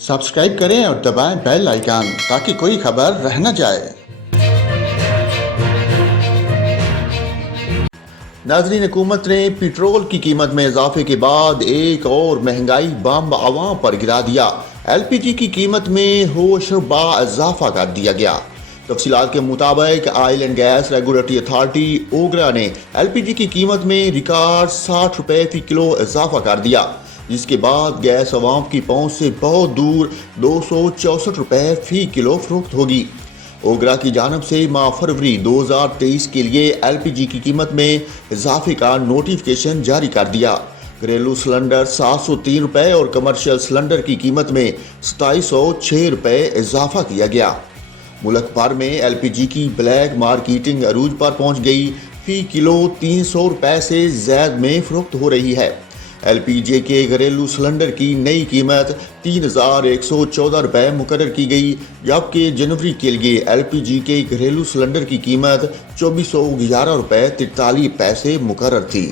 Subscribe करें और दबाएं बेल आइकन ताकि कोई खबर रह न जाए। नाज़रीन, हुकूमत ने पेट्रोल की कीमत में इजाफे के बाद एक और महंगाई बम आवाम पर गिरा दिया। LPG की कीमत में होश बा इजाफा कर दिया गया। तफसीलात के मुताबिक oil and gas regulatory authority OGRA ने LPG की कीमत में रिकॉर्ड 60 रुपए फी किलो इजाफा कर दिया, जिसके बाद गैस अवाम की पहुंच से बहुत दूर 264 रुपए फी किलो फरोख्त होगी। ओगरा की जानब से माह फरवरी 2023 के लिए LPG की कीमत में इजाफे का नोटिफिकेशन जारी कर दिया। घरेलू सिलेंडर 703 रुपए और कमर्शियल सिलेंडर की कीमत में 2706 रुपए इजाफा किया गया। मुल्क भर में LPG की ब्लैक मार्केटिंग अरूज पर पहुंच गई। फी किलो 300 रुपए से ज़ायद में फरोख्त हो रही है। LPG के घरेलू सिलेंडर की नई कीमत 3114 रुपए मुकर्रर की गई, जबकि जनवरी के लिए LPG के घरेलू सिलेंडर की कीमत 2411 रुपए 43 पैसे मुकर्रर थी।